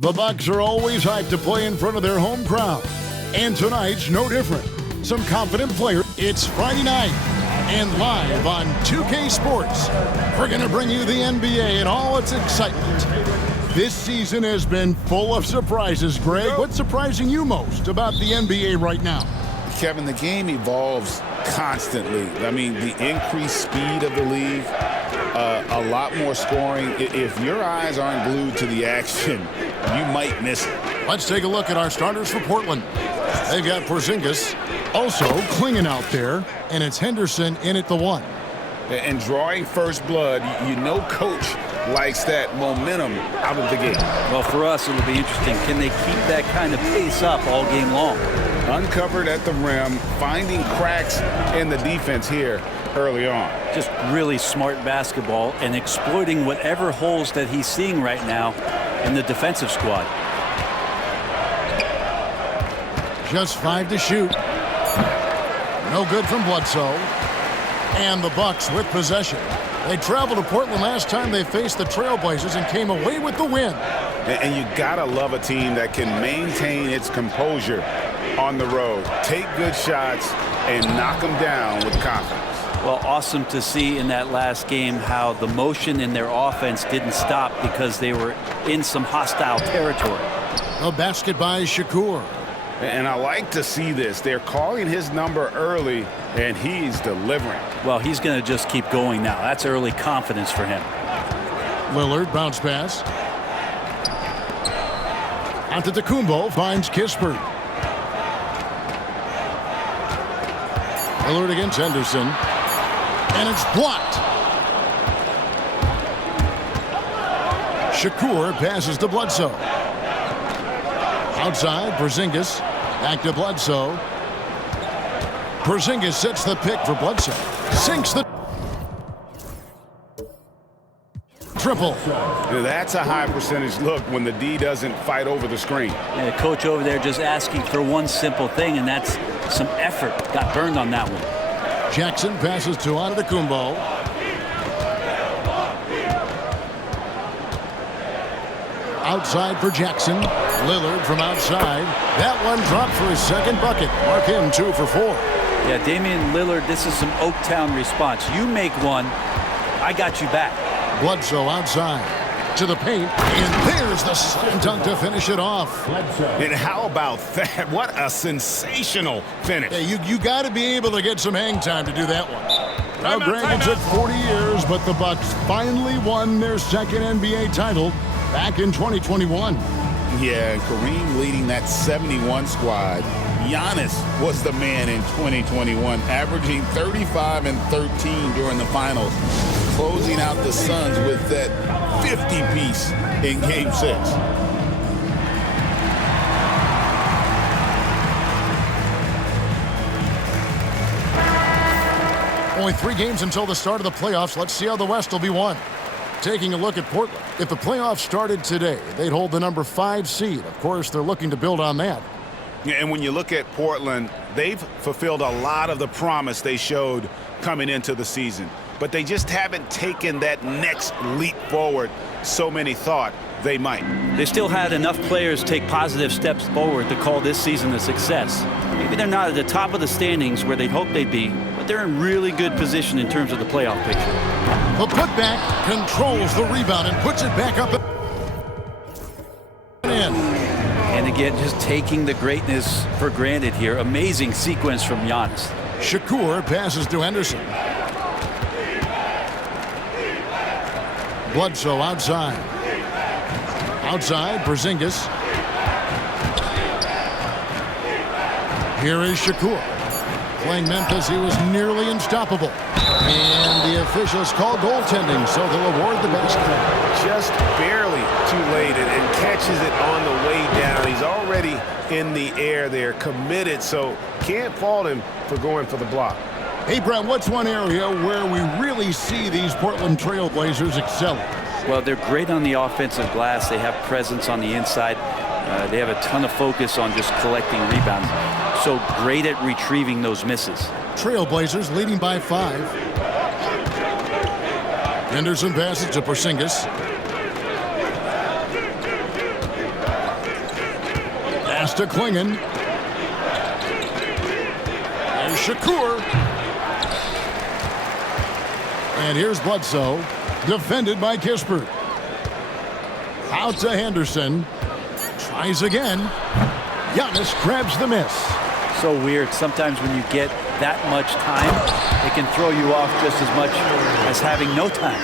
The Bucks are always hyped to play in front of their home crowd. And tonight's no different. Some confident players. It's Friday night. And live on 2K Sports, we're going to bring you the NBA and all its excitement. This season has been full of surprises, Greg. What's surprising you most about the NBA right now? Kevin, the game evolves constantly. I mean, the increased speed of the league, a lot more scoring. If your eyes aren't glued to the action, you might miss it. Let's take a look at our starters for Portland. They've got Porzingis, also clinging out there, and it's Henderson in at the 1. And drawing first blood, you know coach likes that momentum out of the gate. Well, for us, it'll be interesting. Can they keep that kind of pace up all game long? Uncovered at the rim, finding cracks in the defense here early on. Just really smart basketball and exploiting whatever holes that he's seeing right now in the defensive squad. Just 5 to shoot. No good from Bledsoe. And the Bucks with possession. They traveled to Portland last time they faced the Trailblazers and came away with the win. And you gotta love a team that can maintain its composure on the road. Take good shots and knock them down with confidence. Well, awesome to see in that last game how the motion in their offense didn't stop because they were in some hostile territory. A basket by Shakur. And I like to see this. They're calling his number early, and he's delivering. Well, he's going to just keep going now. That's early confidence for him. Lillard, bounce pass. Antetokounmpo finds Kispert. Lillard against Henderson. And it's blocked. Shakur passes to Bledsoe. Outside, Porzingis. Back to Bledsoe. Porzingis sets the pick for Bledsoe. Sinks the triple. That's a high percentage look when the D doesn't fight over the screen. And the coach over there just asking for one simple thing, and that's some effort. Got burned on that one. Jackson passes to Antetokounmpo. Outside for Jackson. Lillard from outside. That one dropped for his second bucket. Mark him 2 for 4. Yeah, Damian Lillard, this is some Oaktown response. You make one, I got you back. Bledsoe outside to the paint, and there's the slam dunk to finish it off. And how about that? What a sensational finish. Yeah, you got to be able to get some hang time to do that one. Now, Greg, it took 40 years, but the Bucks finally won their second NBA title back in 2021. Yeah, and Kareem leading that 71 squad. Giannis was the man in 2021, averaging 35 and 13 during the finals, closing out the Suns with that 50-piece in Game 6. Only 3 games until the start of the playoffs. Let's see how the West will be won. Taking a look at Portland. If the playoffs started today, they'd hold the number 5 seed. Of course, they're looking to build on that. Yeah, and when you look at Portland, they've fulfilled a lot of the promise they showed coming into the season. But they just haven't taken that next leap forward so many thought they might. They still had enough players take positive steps forward to call this season a success. Maybe they're not at the top of the standings where they'd hope they'd be, but they're in really good position in terms of the playoff picture. The putback controls the rebound and puts it back up and in. And again, just taking the greatness for granted here. Amazing sequence from Giannis. Shakur passes to Henderson. Bledsoe outside. Outside, Porzingis. Here is Shakur. Playing Memphis, he was nearly unstoppable. And the officials call goaltending, so they'll award the basket. Just barely too late and catches it on the way down. He's already in the air there, committed, so can't fault him for going for the block. Hey, Brett, what's one area where we really see these Portland Trailblazers excelling? Well, they're great on the offensive glass. They have presence on the inside. They have a ton of focus on just collecting rebounds. So great at retrieving those misses. Trailblazers leading by 5. Henderson passes to Porzingis. Pass to Klingon. There's Shakur. And here's Bledsoe, defended by Kispert. Out to Henderson. Tries again. Giannis grabs the miss. So weird. Sometimes when you get that much time, it can throw you off just as much as having no time.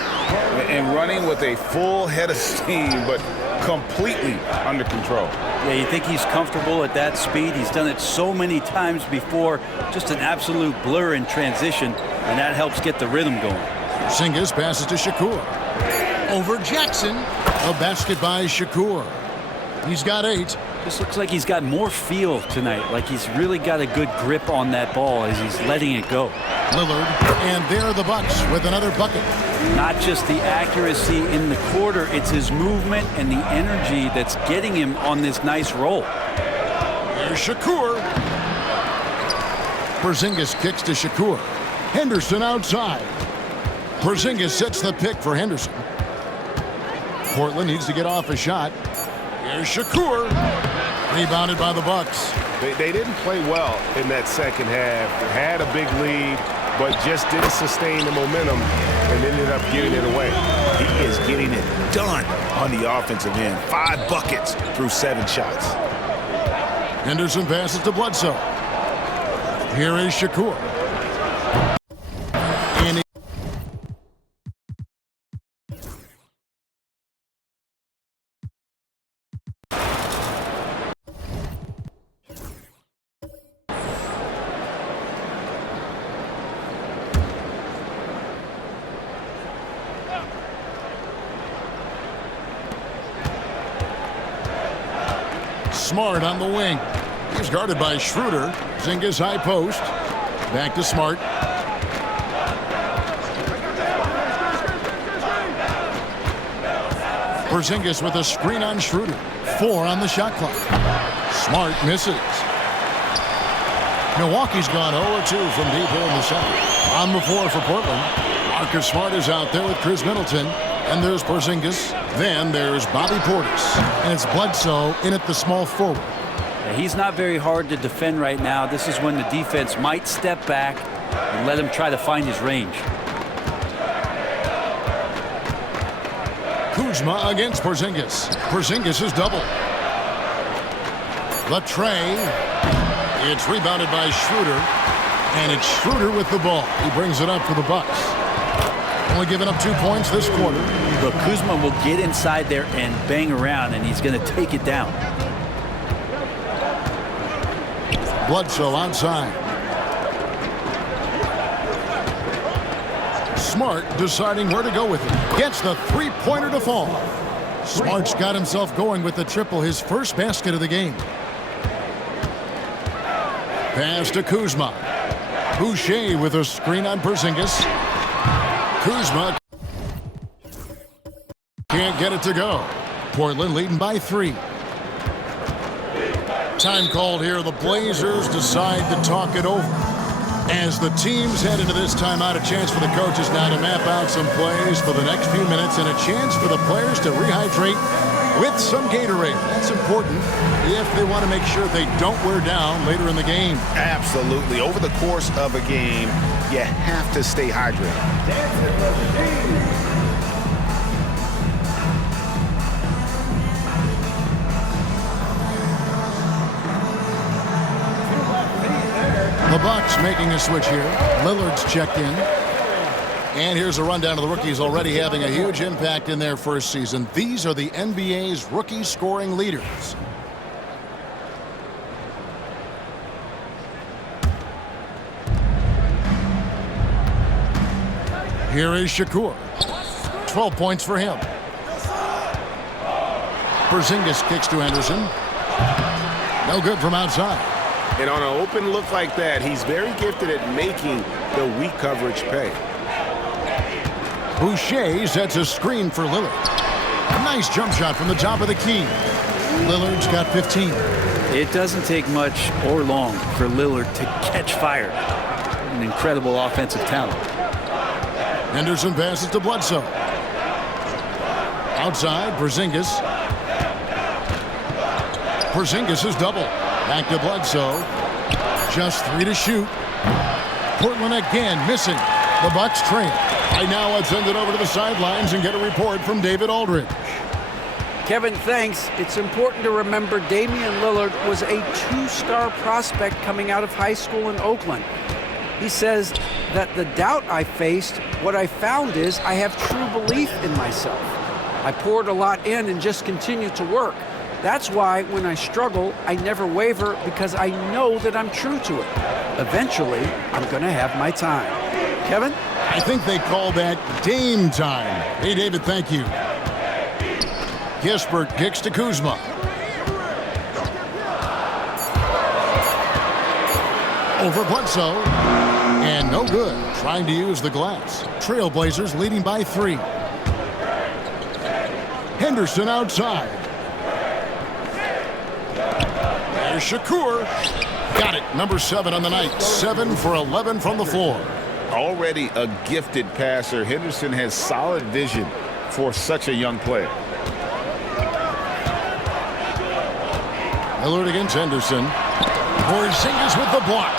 And running with a full head of steam, but completely under control. Yeah, you think he's comfortable at that speed. He's done it so many times before. Just an absolute blur in transition, and that helps get the rhythm going. Porzingis passes to Shakur. Over Jackson. A basket by Shakur. He's got 8. This looks like he's got more feel tonight, like he's really got a good grip on that ball as he's letting it go. Lillard, and there are the Bucks with another bucket. Not just the accuracy in the quarter, it's his movement and the energy that's getting him on this nice roll. Here's Shakur. Porzingis kicks to Shakur. Henderson outside. Porzingis sets the pick for Henderson. Portland needs to get off a shot. Here's Shakur. Rebounded by the Bucks. They didn't play well in that second half. They had a big lead, but just didn't sustain the momentum and ended up giving it away. He is getting it done on the offensive end. 5 buckets through 7 shots. Henderson passes to Bledsoe. Here is Shakur. And Smart on the wing. He's guarded by Schroeder. Porzingis high post. Back to Smart. Porzingis with a screen on Schroeder. 4 on the shot clock. Smart misses. Milwaukee's gone 0-2 from deep here in the second. On the floor for Portland. Marcus Smart is out there with Chris Middleton. And there's Porzingis. Then there's Bobby Portis. And it's Bledsoe in at the small forward. He's not very hard to defend right now. This is when the defense might step back and let him try to find his range. Kuzma against Porzingis. Porzingis is double. The tray. It's rebounded by Schroeder. And it's Schroeder with the ball. He brings it up for the Bucks. Only giving up 2 points this quarter. But Kuzma will get inside there and bang around, and he's going to take it down. Bledsoe outside. Smart deciding where to go with it. Gets the three-pointer to fall. Smart's got himself going with the triple, his first basket of the game. Pass to Kuzma. Boucher with a screen on Porzingis. Kuzma can't get it to go. Portland leading by 3. Time called here. The Blazers decide to talk it over. As the teams head into this timeout, a chance for the coaches now to map out some plays for the next few minutes and a chance for the players to rehydrate with some Gatorade. That's important if they want to make sure they don't wear down later in the game. Absolutely. Over the course of a game, you have to stay hydrated. The Bucks making a switch here. Lillard's checked in. And here's a rundown of the rookies already having a huge impact in their first season. These are the NBA's rookie scoring leaders. Here is Shakur. 12 points for him. Porzingis kicks to Henderson. No good from outside. And on an open look like that, he's very gifted at making the weak coverage pay. Boucher sets a screen for Lillard. A nice jump shot from the top of the key. Lillard's got 15. It doesn't take much or long for Lillard to catch fire. An incredible offensive talent. Henderson passes to Bledsoe. Outside, Porzingis. Porzingis is double. Back to Bledsoe. Just 3 to shoot. Portland again missing. The Bucks trail. Right now, let's send it over to the sidelines and get a report from David Aldridge. Kevin, thanks. It's important to remember Damian Lillard was a 2-star prospect coming out of high school in Oakland. He says that the doubt I faced, what I found is I have true belief in myself. I poured a lot in and just continue to work. That's why when I struggle, I never waver because I know that I'm true to it. Eventually, I'm going to have my time. Kevin? I think they call that Dame time. Hey, David, thank you. Kispert kicks to Kuzma. Over Bledsoe. And no good. Trying to use the glass. Trailblazers leading by 3. Henderson outside. There's Shakur. Got it. Number 7 on the night. 7 for 11 from the floor. Already a gifted passer, Henderson has solid vision for such a young player. Lillard against Henderson. Porzingis with the block.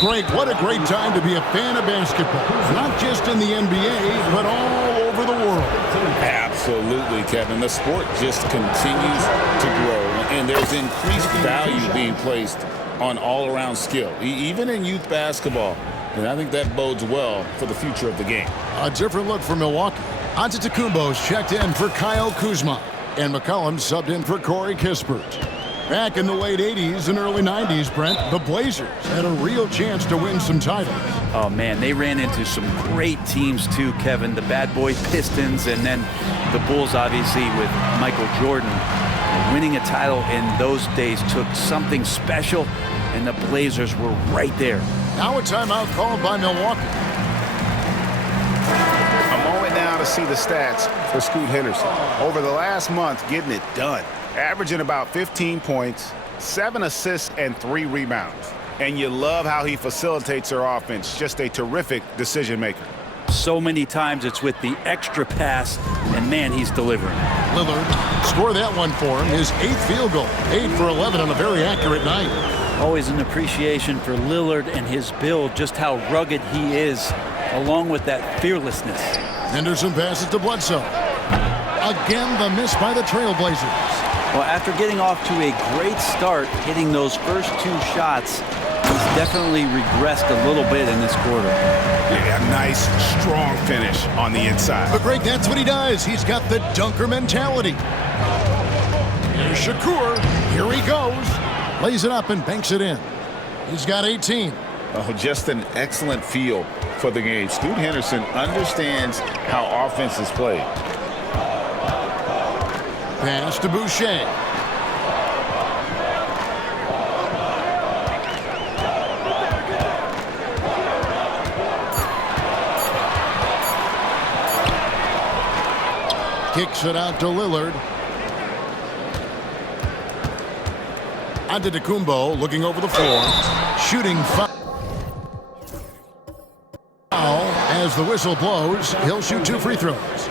Greg, what a great time to be a fan of basketball. Not just in the NBA, but all over the world. Absolutely, Kevin. The sport just continues to grow, and there's increased value being placed on all-around skill, even in youth basketball. And I think that bodes well for the future of the game. A different look for Milwaukee. Antetokounmpo's checked in for Kyle Kuzma. And McCollum subbed in for Corey Kispert. Back in the late 80s and early 90s, Brent, the Blazers had a real chance to win some titles. Oh, man, they ran into some great teams, too, Kevin. The Bad Boy Pistons and then the Bulls, obviously, with Michael Jordan. Winning a title in those days took something special, and the Blazers were right there. Now a timeout called by Milwaukee. A moment now to see the stats for Scoot Henderson. Over the last month, getting it done. Averaging about 15 points, 7 assists, and 3 rebounds. And you love how he facilitates their offense. Just a terrific decision maker. So many times it's with the extra pass, and man, he's delivering. Lillard scored that one for him. His 8th field goal. 8 for 11 on a very accurate night. Always an appreciation for Lillard and his build, just how rugged he is, along with that fearlessness. Henderson passes to Bledsoe. Again, the miss by the Trailblazers. Well, after getting off to a great start, hitting those first 2 shots, he's definitely regressed a little bit in this quarter. Yeah, a nice, strong finish on the inside. But Greg, that's what he does. He's got the dunker mentality. Here's Shakur. Here he goes. Lays it up and banks it in. He's got 18. Oh, just an excellent feel for the game. Scoot Henderson understands how offense is played. Pass to Boucher. Kicks it out to Lillard. Antetokounmpo looking over the floor. Shooting foul. As the whistle blows, he'll shoot 2 free throws.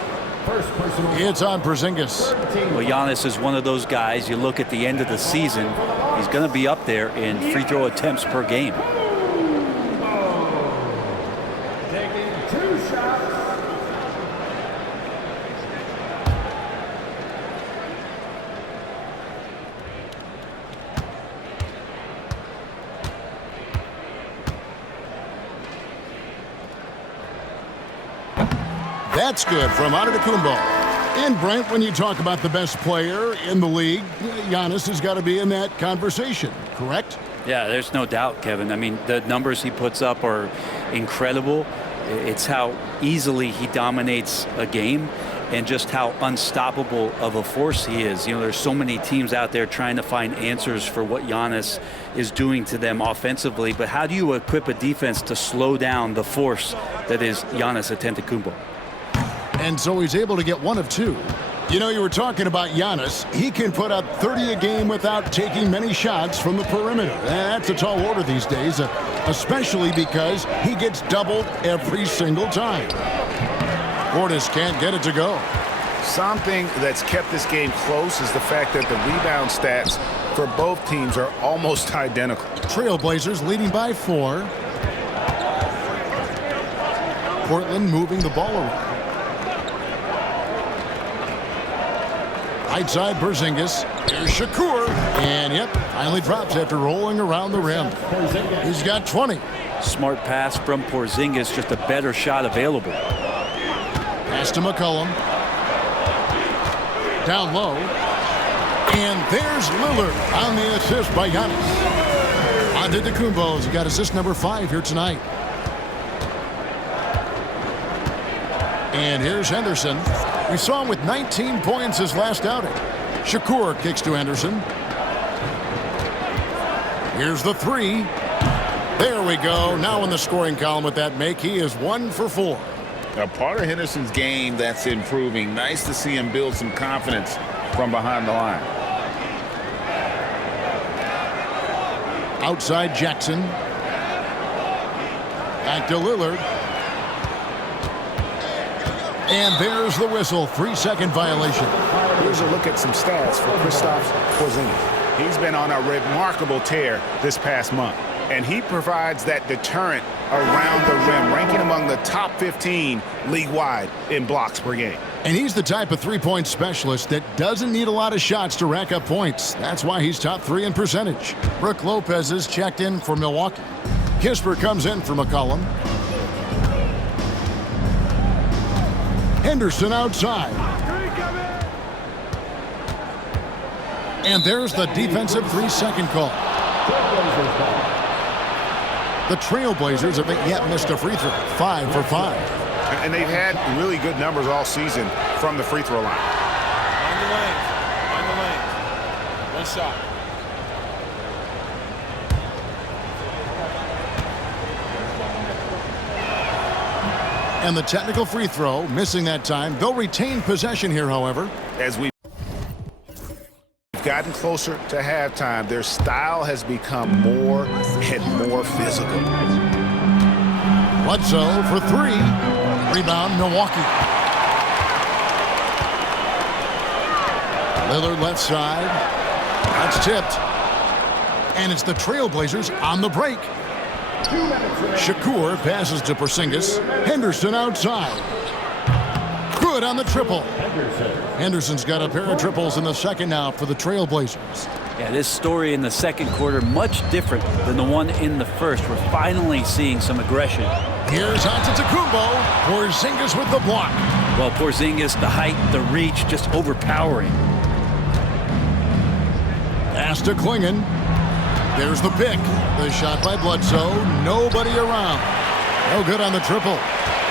It's on Porzingis. Well, Giannis is one of those guys, you look at the end of the season, he's going to be up there in free throw attempts per game. Taking 2 shots. That's good from Antetokounmpo. And Brent, when you talk about the best player in the league, Giannis has got to be in that conversation, correct? Yeah, there's no doubt, Kevin. I mean, the numbers he puts up are incredible. It's how easily he dominates a game and just how unstoppable of a force he is. You know, there's so many teams out there trying to find answers for what Giannis is doing to them offensively, but how do you equip a defense to slow down the force that is Giannis Antetokounmpo? And so he's able to get 1 of 2. You know, you were talking about Giannis. He can put up 30 a game without taking many shots from the perimeter. That's a tall order these days, especially because he gets doubled every single time. Portis can't get it to go. Something that's kept this game close is the fact that the rebound stats for both teams are almost identical. Trailblazers leading by 4. Portland moving the ball around. Right side, Porzingis. Here's Shakur. And, yep, finally drops after rolling around the rim. He's got 20. Smart pass from Porzingis, just a better shot available. Pass to McCollum. Down low. And there's Lillard on the assist by Giannis. Antetokounmpo's got assist number 5 here tonight. And here's Henderson. We saw him with 19 points his last outing. Shakur kicks to Henderson. Here's the 3. There we go. Now in the scoring column with that make, he is 1 for 4. A part of Henderson's game that's improving. Nice to see him build some confidence from behind the line. Outside Jackson. Back to Lillard. And there's the whistle. 3-second violation. Here's a look at some stats for Kristaps Porzingis. He's been on a remarkable tear this past month, and he provides that deterrent around the rim, ranking among the top 15 league-wide in blocks per game. And he's the type of three-point specialist that doesn't need a lot of shots to rack up points. That's why he's top 3 in percentage. Brook Lopez is checked in for Milwaukee. Kispert comes in for McCollum. Henderson outside. And there's the defensive 3-second call. The Trailblazers haven't yet missed a free throw. 5 for 5. And they've had really good numbers all season from the free throw line. On the lane. On the lane. One shot. And the technical free throw, missing that time. They'll retain possession here, however. As we've gotten closer to halftime, their style has become more and more physical. Bledsoe for 3. Rebound, Milwaukee. Lillard left side. That's tipped. And it's the Trailblazers on the break. Shakur passes to Porzingis. Henderson outside. Good on the triple. Henderson's got a pair of triples in the second now for the Trailblazers. Yeah, this story in the second quarter, much different than the one in the first. We're finally seeing some aggression. Here's Antetokounmpo. Porzingis with the block. Well, Porzingis, the height, the reach, just overpowering. Pass to Klingon. There's the pick. The shot by Bledsoe. Nobody around. No good on the triple.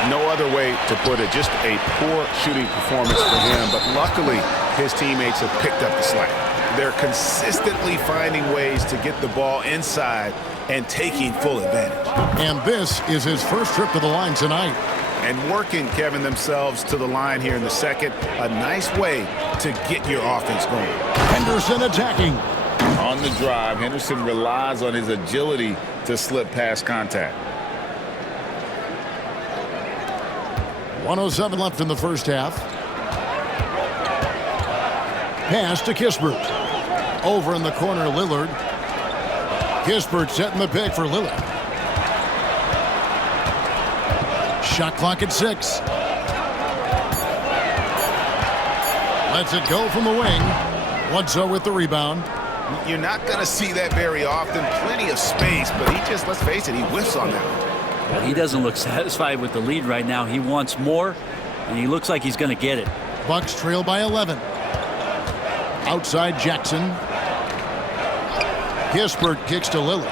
No other way to put it. Just a poor shooting performance for him. But luckily, his teammates have picked up the slack. They're consistently finding ways to get the ball inside and taking full advantage. And this is his first trip to the line tonight. And working, Kevin, themselves to the line here in the second. A nice way to get your offense going. Henderson attacking. On the drive, Henderson relies on his agility to slip past contact. 1:07 left in the first half. Pass to Kispert. Over in the corner, Lillard. Kispert setting the pick for Lillard. Shot clock at 6. Lets it go from the wing. Bledsoe with the rebound. You're not going to see that very often. Plenty of space, but he just, let's face it, he whiffs on that. Well, he doesn't look satisfied with the lead right now. He wants more, and he looks like he's going to get it. Bucks trail by 11. Outside Jackson. Kispert kicks to Lillard.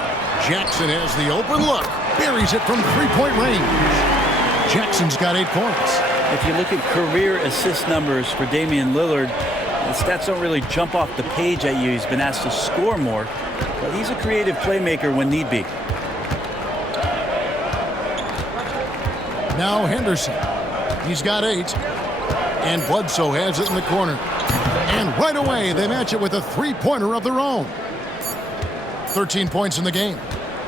Jackson has the open look. Buries it from three-point range. Jackson's got 8 points. If you look at career assist numbers for Damian Lillard, the stats don't really jump off the page at you. He's been asked to score more, but he's a creative playmaker when need be. Now Henderson. He's got 8. And Bledsoe has it in the corner. And right away, they match it with a three-pointer of their own. 13 points in the game.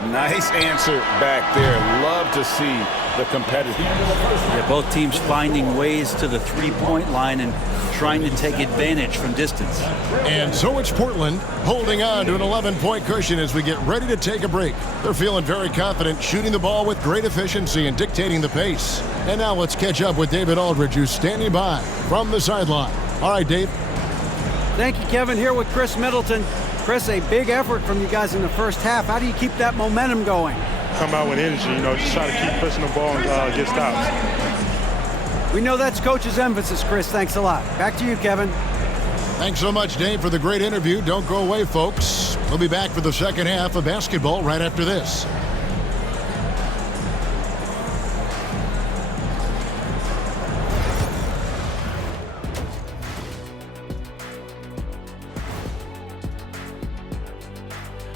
Nice answer back there. Love to see the competitiveness. Yeah, both teams finding ways to the three-point line and trying to take advantage from distance. And so it's Portland holding on to an 11-point cushion as we get ready to take a break. They're feeling very confident, shooting the ball with great efficiency and dictating the pace. And now let's catch up with David Aldridge, who's standing by from the sideline. All right, Dave. Thank you, Kevin. Here with Chris Middleton. Chris, a big effort from you guys in the first half. How do you keep that momentum going? Come out with energy, just try to keep pushing the ball and get stops. We know that's Coach's emphasis, Chris. Thanks a lot. Back to you, Kevin. Thanks so much, Dave, for the great interview. Don't go away, folks. We'll be back for the second half of basketball right after this.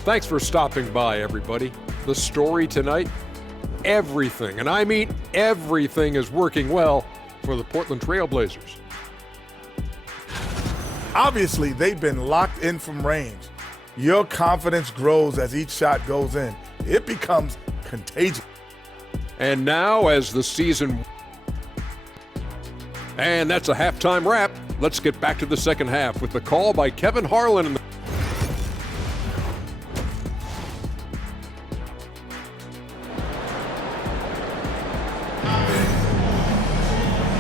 Thanks for stopping by, everybody. The story tonight, everything, and I mean everything, is working well for the Portland Trail Blazers. Obviously, they've been locked in from range. Your confidence grows as each shot goes in. It becomes contagious. And now, as the season... And that's a halftime wrap. Let's get back to the second half with the call by Kevin Harlan.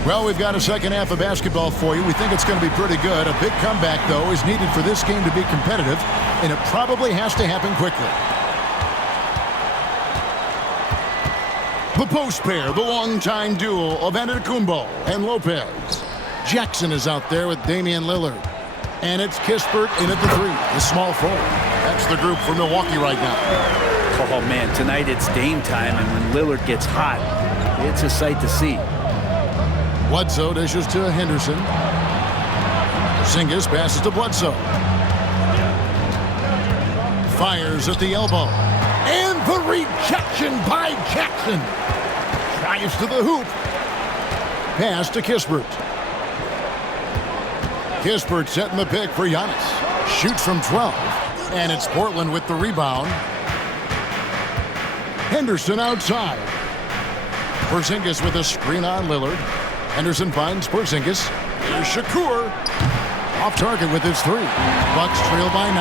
Well, we've got a second half of basketball for you. We think it's going to be pretty good. A big comeback, though, is needed for this game to be competitive, and it probably has to happen quickly. The post pair, the long-time duo of Antetokounmpo and Lopez. Jackson is out there with Damian Lillard. And it's Kispert in at the three, the small forward. That's the group for Milwaukee right now. Oh, man, tonight it's Dame time, and when Lillard gets hot, it's a sight to see. Bledsoe dishes to Henderson. Porzingis passes to Bledsoe. Fires at the elbow. And the rejection by Jackson. Drives to the hoop. Pass to Kispert. Kispert setting the pick for Giannis. Shoots from 12. And it's Portland with the rebound. Henderson outside. Porzingis with a screen on Lillard. Henderson finds Porzingis. Here's Shakur. Off target with his three. Bucks trail by 9.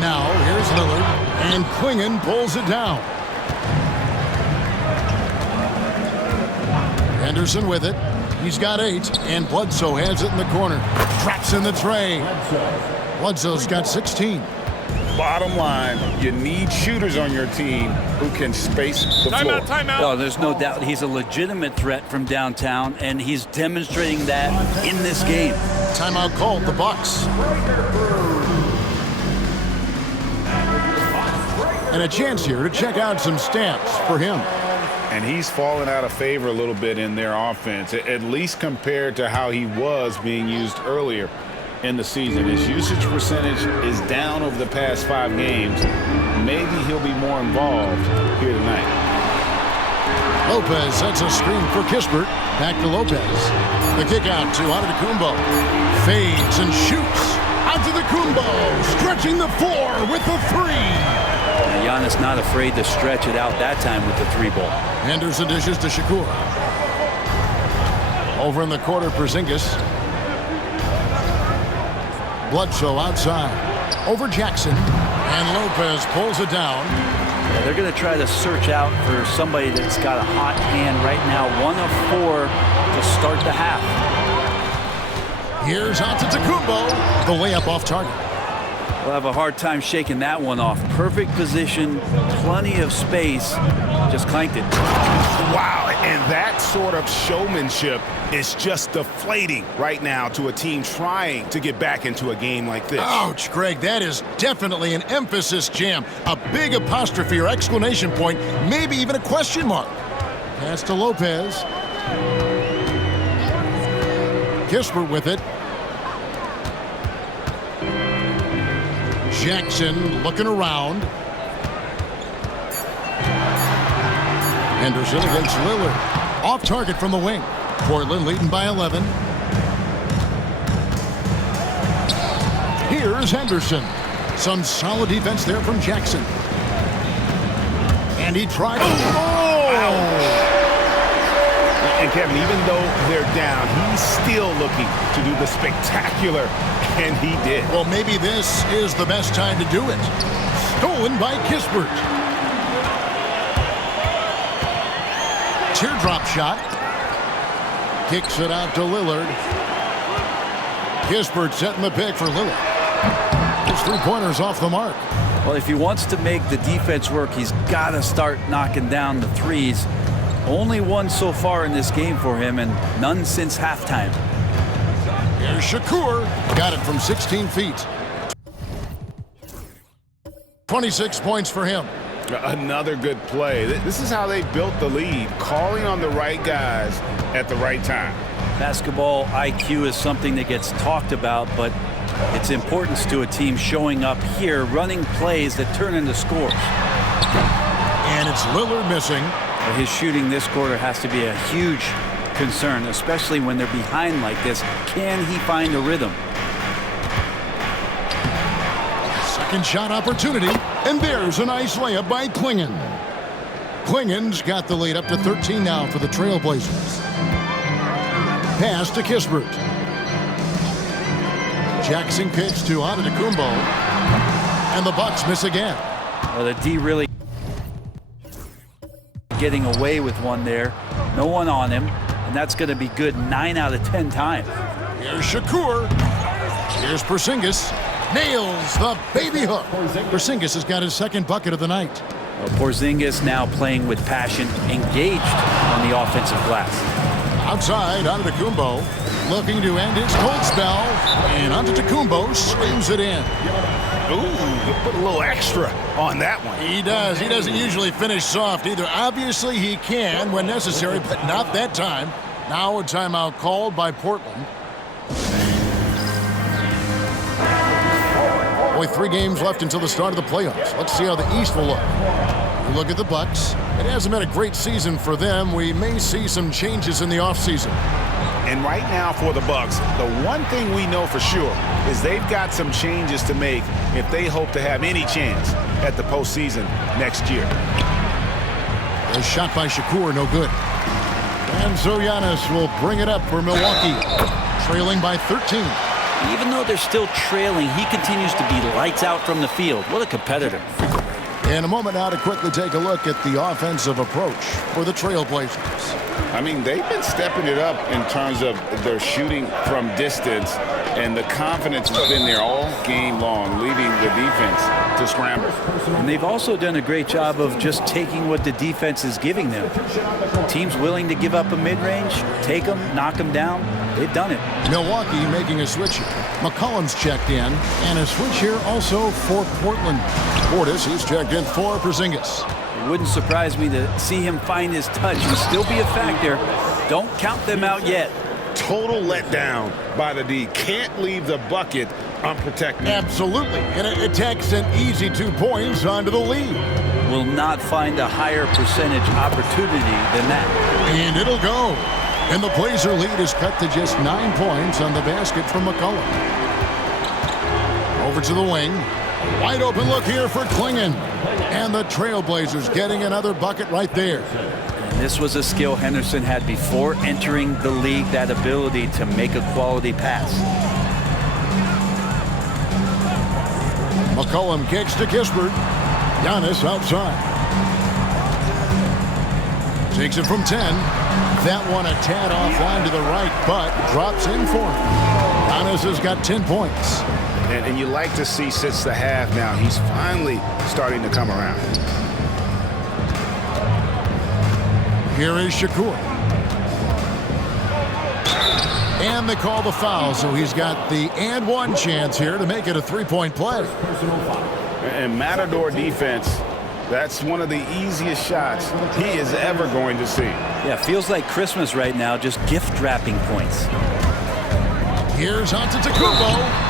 Now here's Lillard. And Klingon pulls it down. Henderson with it. He's got 8. And Bledsoe has it in the corner. Traps in the tray. Bledsoe's got 16. Bottom line, you need shooters on your team who can space the floor. Timeout. Well, there's no doubt he's a legitimate threat from downtown, and he's demonstrating that in this game. Timeout called, the Bucks. And a chance here to check out some stats for him. And he's fallen out of favor a little bit in their offense, at least compared to how he was being used earlier in the season. His usage percentage is down over the past 5 games. Maybe he'll be more involved here tonight. Lopez sets a screen for Kispert. Back to Lopez. The kick out to Antetokounmpo. Fades and shoots. Antetokounmpo stretching the floor with the 3. Giannis not afraid to stretch it out that time with the 3-ball. Henderson dishes to Shakur. Over in the corner, Porzingis. Bledsoe outside. Over Jackson. And Lopez pulls it down. Yeah, they're going to try to search out for somebody that's got a hot hand right now. 1 of 4 to start the half. Here's Antetokounmpo. The layup off target. We'll have a hard time shaking that one off. Perfect position, plenty of space. Just clanked it. Wow, and that sort of showmanship is just deflating right now to a team trying to get back into a game like this. Ouch, Greg, that is definitely an emphasis jam. A big apostrophe or exclamation point, maybe even a question mark. Pass to Lopez. Kispert with it. Jackson looking around. Henderson against Lillard. Off target from the wing. Portland leading by 11. Here's Henderson. Some solid defense there from Jackson. And he tried. And Kevin, even though they're down, he's still looking to do the spectacular, and he did. Well, maybe this is the best time to do it. Stolen by Kispert. Teardrop shot. Kicks it out to Lillard. Kispert setting the pick for Lillard. His three-pointers off the mark. Well, if he wants to make the defense work, he's got to start knocking down the threes. Only one so far in this game for him, and none since halftime. Here's Shakur. Got it from 16 feet. 26 points for him. Another good play. This is how they built the lead, calling on the right guys at the right time. Basketball IQ is something that gets talked about, but its importance to a team showing up here, running plays that turn into scores. And it's Lillard missing. His shooting this quarter has to be a huge concern, especially when they're behind like this. Can he find a rhythm? Second shot opportunity, and there's a nice layup by Clingan. Clingan's got the lead up to 13 now for the Trailblazers. Pass to Kispert. Jackson kicks to Antetokounmpo, and the Bucks miss again. Well, the D really getting away with one there. No one on him, and that's going to be good 9 out of 10 times. Here's Shakur. Here's Porzingis. Nails the baby hook. Porzingis has got his second bucket of the night. Well, Porzingis now playing with passion, engaged on the offensive glass. Outside, Antetokounmpo looking to end his cold spell, and Antetokounmpo slams it in. Ooh, put a little extra on that one. He does. He doesn't usually finish soft either. Obviously, he can when necessary, but not that time. Now a timeout called by Portland. Only 3 games left until the start of the playoffs. Let's see how the East will look. We look at the Bucks. It hasn't been a great season for them. We may see some changes in the offseason. And right now for the Bucks, the one thing we know for sure is they've got some changes to make if they hope to have any chance at the postseason next year. A shot by Shakur, no good. And so Giannis will bring it up for Milwaukee, trailing by 13. Even though they're still trailing, he continues to be lights out from the field. What a competitor. In a moment now to quickly take a look at the offensive approach for the Trailblazers. I mean, they've been stepping it up in terms of their shooting from distance, and the confidence has been there all game long, leaving the defense to scramble. And they've also done a great job of just taking what the defense is giving them. Teams willing to give up a mid-range, take them, knock them down. They've done it. Milwaukee making a switch here. McCollum's checked in, and a switch here also for Portland. Portis, he's checked in for Porzingis. It wouldn't surprise me to see him find his touch and still be a factor. Don't count them out yet. Total letdown by the D. Can't leave the bucket unprotected. Absolutely. And it takes an easy 2 points onto the lead. Will not find a higher percentage opportunity than that. And it'll go. And the Blazer lead is cut to just 9 points on the basket from McCollum. Over to the wing. Wide open look here for Clingan. And the Trailblazers getting another bucket right there. And this was a skill Henderson had before entering the league, that ability to make a quality pass. McCollum kicks to Kispert. Giannis outside. Takes it from 10. That one a tad offline to the right, but drops in for him. Giannis has got 10 points. And you like to see since the half now, he's finally starting to come around. Here is Shakur. And they call the foul, so he's got the and one chance here to make it a 3-point play. And Matador defense, that's one of the easiest shots he is ever going to see. Yeah, feels like Christmas right now, just gift wrapping points. Here's Antetokounmpo.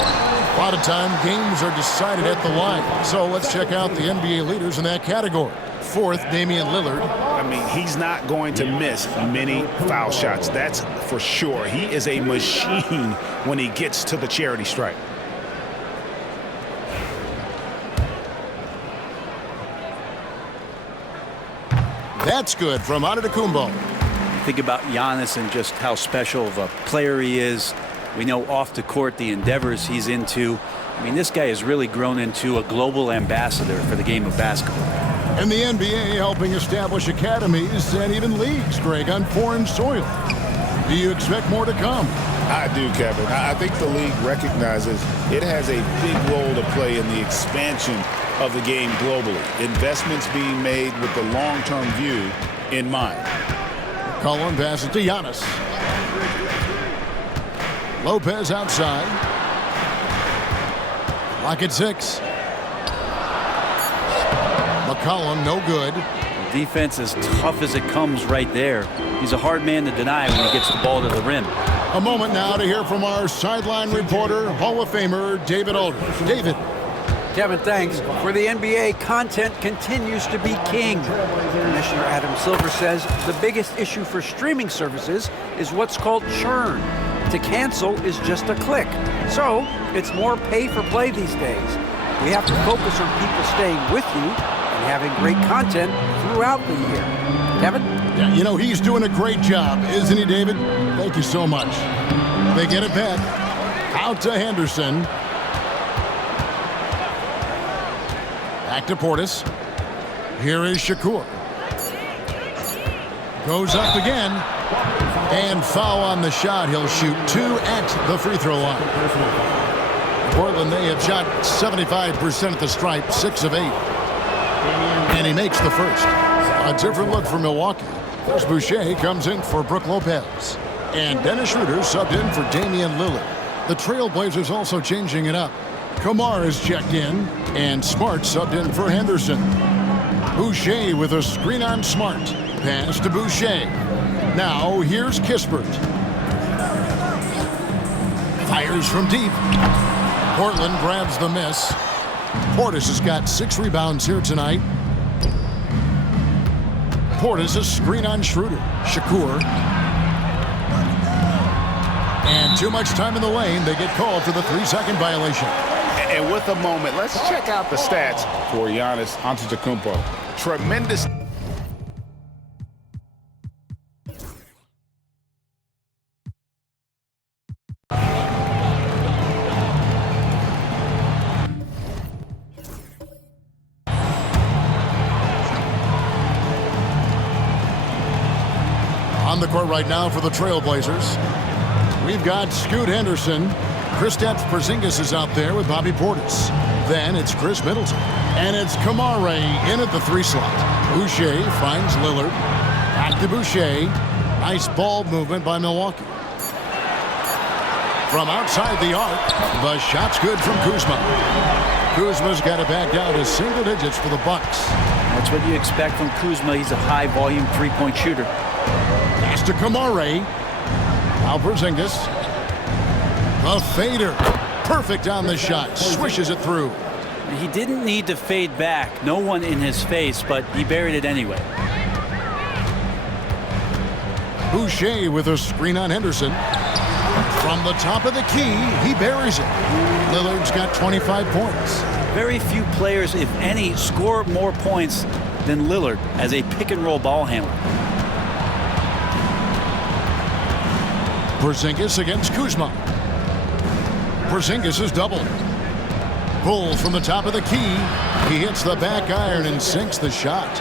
A lot of time, games are decided at the line. So let's check out the NBA leaders in that category. Fourth, Damian Lillard. I mean, he's not going to miss many foul shots. That's for sure. He is a machine when he gets to the charity stripe. That's good from Antetokounmpo. Think about Giannis and just how special of a player he is. We know off the court the endeavors he's into. I mean, this guy has really grown into a global ambassador for the game of basketball. And the NBA helping establish academies and even leagues, Greg, on foreign soil. Do you expect more to come? I do, Kevin. I think the league recognizes it has a big role to play in the expansion of the game globally. Investments being made with the long-term view in mind. Cullen passes to Giannis. Lopez outside. Lock at 6. McCollum, no good. Defense as tough as it comes right there. He's a hard man to deny when he gets the ball to the rim. A moment now to hear from our sideline reporter, Hall of Famer David Aldridge. David. Kevin, thanks. For the NBA, content continues to be king. Commissioner Adam Silver says the biggest issue for streaming services is what's called churn. To cancel is just a click. So it's more pay for play these days. We have to focus on people staying with you and having great content throughout the year. Kevin? Yeah, you know, he's doing a great job, isn't he, David? Thank you so much. They get it back. Out to Henderson. Back to Portis. Here is Shakur. Goes up again. And foul on the shot. He'll shoot 2 at the free throw line. Portland, they have shot 75% at the stripe, 6 of 8. And he makes the first. A different look for Milwaukee. Chris Boucher comes in for Brook Lopez. And Dennis Schroeder subbed in for Damian Lillard. The Trailblazers also changing it up. Kamar is checked in, and Smart subbed in for Henderson. Boucher with a screen on Smart. Pass to Boucher. Now here's Kispert. Fires from deep. Portland grabs the miss. Portis has got 6 rebounds here tonight. Portis a screen on Schroeder. Shakur. And too much time in the lane. They get called for the 3-second violation. And with a moment, let's check out the stats for Giannis Antetokounmpo. Tremendous. On the court right now for the Trailblazers, we've got Scoot Henderson. Kristaps Porzingis is out there with Bobby Portis. Then it's Chris Middleton. And it's Kamare in at the 3 slot. Boucher finds Lillard. Back to Boucher. Nice ball movement by Milwaukee. From outside the arc, the shot's good from Kuzma. Kuzma's got it back down to single digits for the Bucks. That's what you expect from Kuzma. He's a high-volume three-point shooter. Pass to Kamare. Now Porzingis. The fader. Perfect on the shot. Swishes it through. He didn't need to fade back. No one in his face, but he buried it anyway. Boucher with a screen on Henderson. From the top of the key, he buries it. Lillard's got 25 points. Very few players, if any, score more points than Lillard as a pick-and-roll ball handler. Porzingis against Kuzma. Porzingis is doubled. Pull from the top of the key. He hits the back iron and sinks the shot.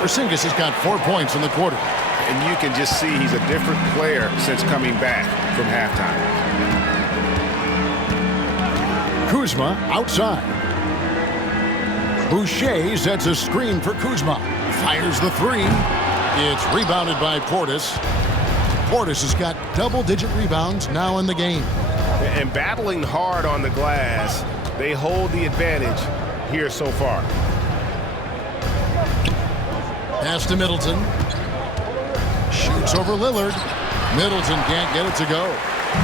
Porzingis has got 4 points in the quarter. And you can just see he's a different player since coming back from halftime. Kuzma outside. Boucher sets a screen for Kuzma. Fires the 3. It's rebounded by Portis. Portis has got double-digit rebounds now in the game. And battling hard on the glass, they hold the advantage here so far. Pass to Middleton. Shoots over Lillard. Middleton can't get it to go.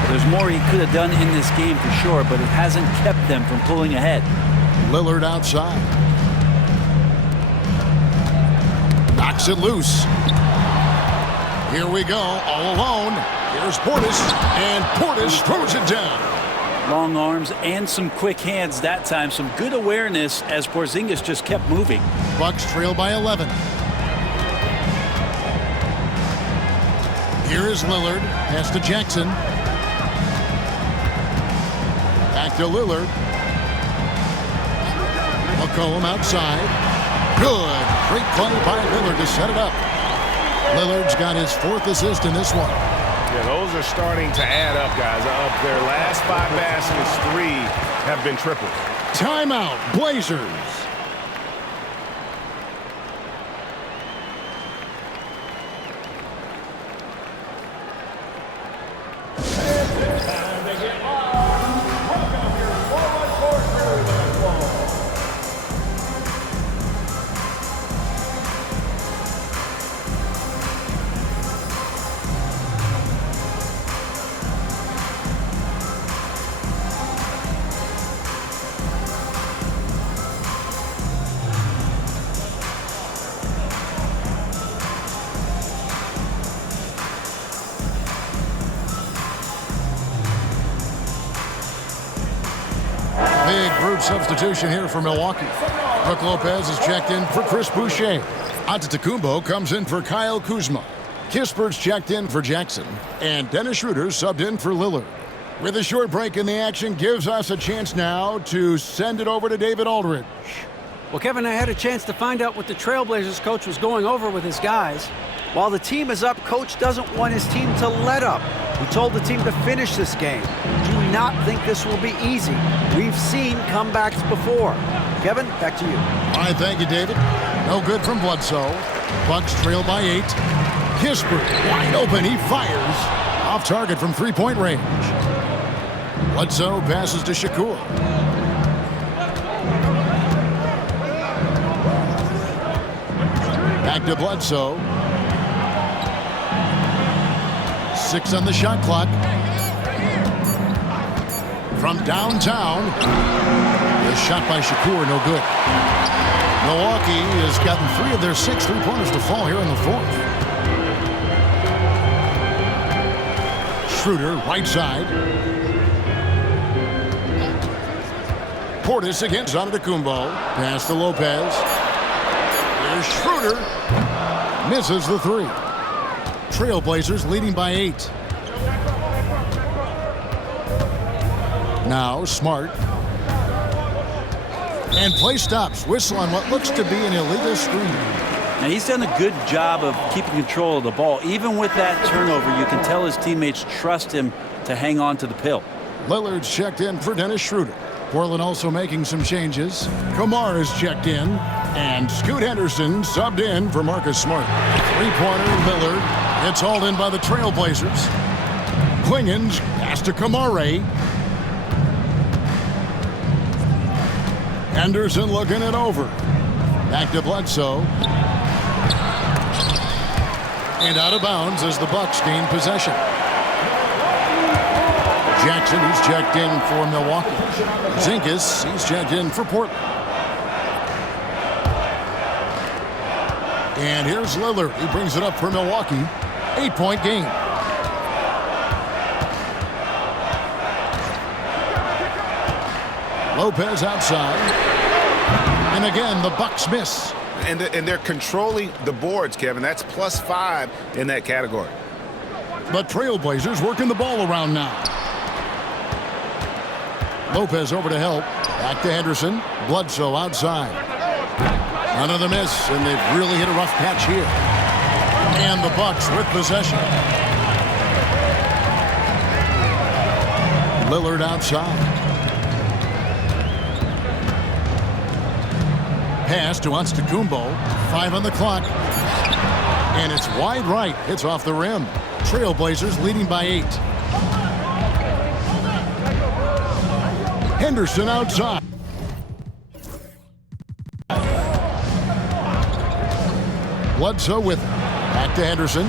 There's more he could have done in this game for sure, but it hasn't kept them from pulling ahead. Lillard outside. Knocks it loose. Here we go, all alone. Here's Portis, and Portis throws it down. Long arms and some quick hands that time. Some good awareness as Porzingis just kept moving. Bucks trail by 11. Here is Lillard. Pass to Jackson. Back to Lillard. McCollum outside. Good. Great play by Lillard to set it up. Lillard's got his 4th assist in this one. Yeah, those are starting to add up, guys. Of their last 5 baskets, 3 have been triples. Timeout, Blazers. Big group substitution here for Milwaukee. Brook Lopez is checked in for Chris Boucher. Antetokounmpo comes in for Kyle Kuzma. Kispert's checked in for Jackson. And Dennis Schroeder subbed in for Lillard. With a short break in the action gives us a chance now to send it over to David Aldridge. Well, Kevin, I had a chance to find out what the Trailblazers coach was going over with his guys. While the team is up, coach doesn't want his team to let up. He told the team to finish this game. Do not think this will be easy. We've seen comebacks before. Kevin, back to you. All right, thank you, David. No good from Bledsoe. Bucks trail by 8. Kispert wide open. He fires. Off target from 3-point range. Bledsoe passes to Shakur. Back to Bledsoe. 6 on the shot clock. From downtown. The shot by Shakur, no good. Milwaukee has gotten 3 of their 6 3-pointers to fall here in the 4th. Schroeder, right side. Portis against Antetokounmpo. Pass to Lopez. Here's Schroeder. Misses the 3. Trailblazers leading by 8. Now Smart. And play stops. Whistle on what looks to be an illegal screen. Now he's done a good job of keeping control of the ball. Even with that turnover, you can tell his teammates trust him to hang on to the pill. Lillard's checked in for Dennis Schroeder. Portland also making some changes. Kamar is checked in. And Scoot Henderson subbed in for Marcus Smart. 3-pointer Lillard. It's hauled in by the Trailblazers. Klingens pass to Kamare. Henderson looking it over. Back to Bledsoe. And out of bounds as the Bucks gain possession. Jackson, who's checked in for Milwaukee. Zinkas, he's checked in for Portland. And here's Lillard. He brings it up for Milwaukee. 8-point game. Lopez outside. And again, the Bucks miss. And they're controlling the boards, Kevin. That's +5 in that category. But Trailblazers working the ball around now. Lopez over to help. Back to Henderson. Bledsoe outside. Another miss, and they've really hit a rough patch here. And the Bucks with possession. Lillard outside. Pass to Antetokounmpo. 5 on the clock. And it's wide right. It's off the rim. Trailblazers leading by 8. Henderson outside. Bledsoe with it. Back to Henderson.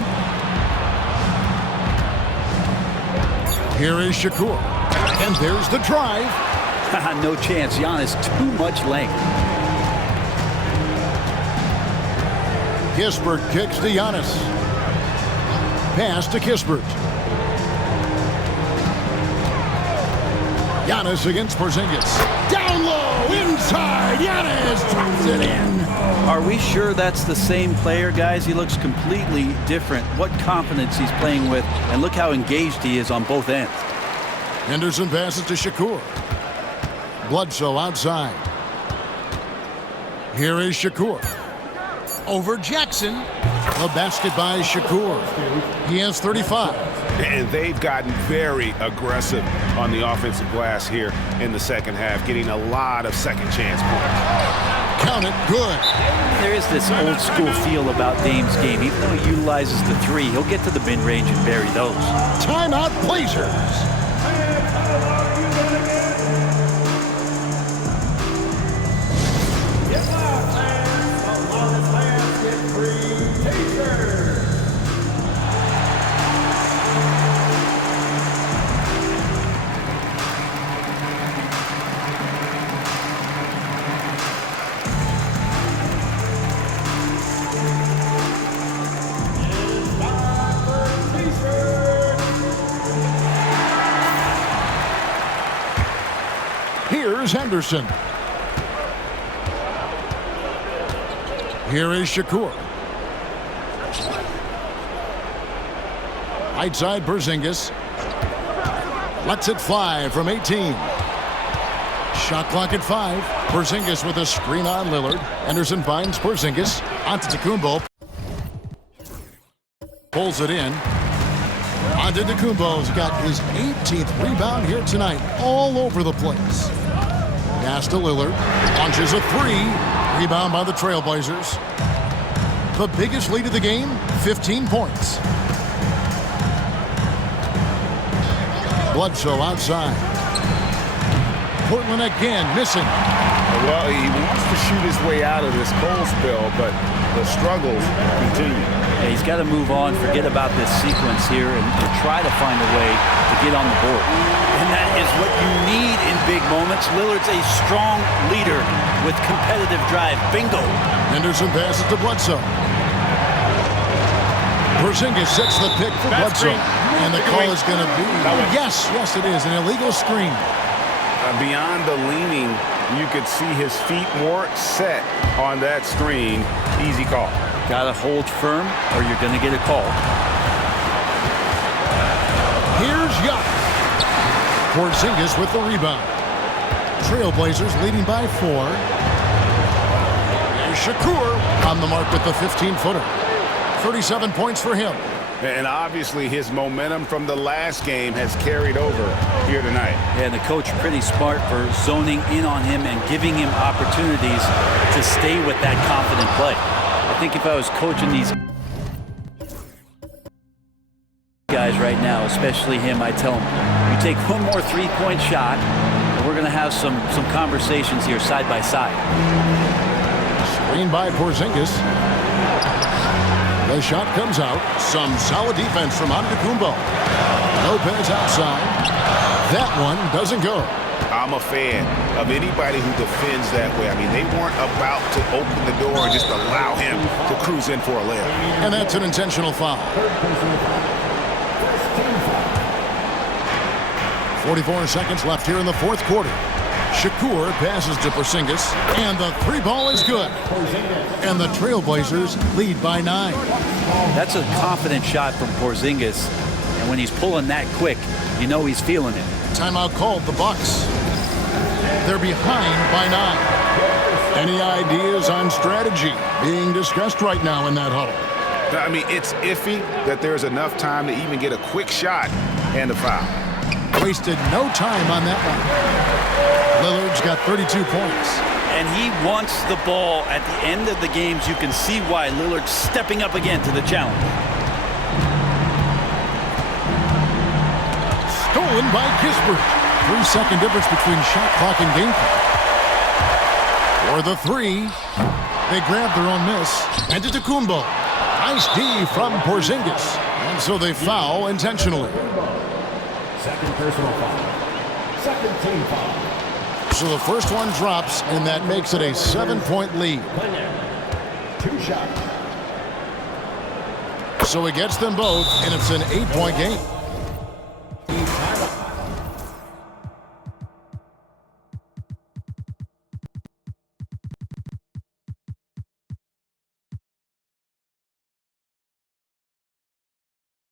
Here is Shakur. And there's the drive. No chance. Giannis, too much length. Kispert kicks to Giannis. Pass to Kispert. Giannis against Porzingis. Down low, inside. Giannis drops it in. Are we sure that's the same player, guys? He looks completely different. What confidence he's playing with, and look how engaged he is on both ends. Henderson passes to Shakur. Bledsoe outside. Here is Shakur. Over Jackson. A basket by Shakur. He has 35. And they've gotten very aggressive on the offensive glass here in the second half, getting a lot of second chance points. Count it, good. There is this old school feel about Dame's game. Even though he utilizes the three, he'll get to the mid-range and bury those. Timeout, Blazers. Here's Henderson. Here is Shakur. Right side, Porzingis. Lets it fly from 18. Shot clock at 5. Porzingis with a screen on Lillard. Henderson finds Porzingis. Antetokounmpo. Pulls it in. Antetokounmpo's got his 18th rebound here tonight. All over the place. Pass to Lillard. Launches a three. Rebound by the Trailblazers. The biggest lead of the game, 15 points. Bledsoe outside. Portland again missing. Well, he wants to shoot his way out of this cold spell, but the struggles continue. Yeah, he's got to move on, forget about this sequence here, and try to find a way to get on the board. And that is what you need in big moments. Lillard's a strong leader with competitive drive. Bingo. Henderson passes to Bledsoe. Porzingis sets the pick for Bledsoe. And the call is going to be, yes, it is, an illegal screen. Beyond the leaning, you could see his feet weren't set on that screen. Easy call. Got to hold firm or you're going to get a call. Here's Giannis. Porzingis with the rebound. Trailblazers leading by 4. Here's Shakur on the mark with the 15-footer. 37 points for him. And obviously his momentum from the last game has carried over here tonight. And the coach pretty smart for zoning in on him and giving him opportunities to stay with that confident play. I think if I was coaching these guys right now, especially him, I tell him, you take one more three-point shot, and we're going to have some conversations here side by side. Screen by Porzingis. The shot comes out. Some solid defense from Antetokounmpo. Lopez outside. That one doesn't go. I'm a fan of anybody who defends that way. I mean, they weren't about to open the door and just allow him to cruise in for a layup. And that's an intentional foul. 44 seconds left here in the fourth quarter. Shakur passes to Porzingis, and the three ball is good. And the Trailblazers lead by 9. That's a confident shot from Porzingis, and when he's pulling that quick, you know he's feeling it. Timeout called the Bucks. They're behind by 9. Any ideas on strategy being discussed right now in that huddle? I mean, it's iffy that there's enough time to even get a quick shot and a foul. Wasted no time on that one. Lillard's got 32 points. And he wants the ball at the end of the games. You can see why Lillard's stepping up again to the challenge. Stolen by Kispert. 3-second difference between shot clock and game clock. For the three, they grab their own miss. Antetokounmpo. Nice D from Porzingis. And so they foul intentionally. Second personal foul. Second team foul. So the first one drops, and that makes it a 7-point lead. 2 shots. So he gets them both, and it's an 8-point game.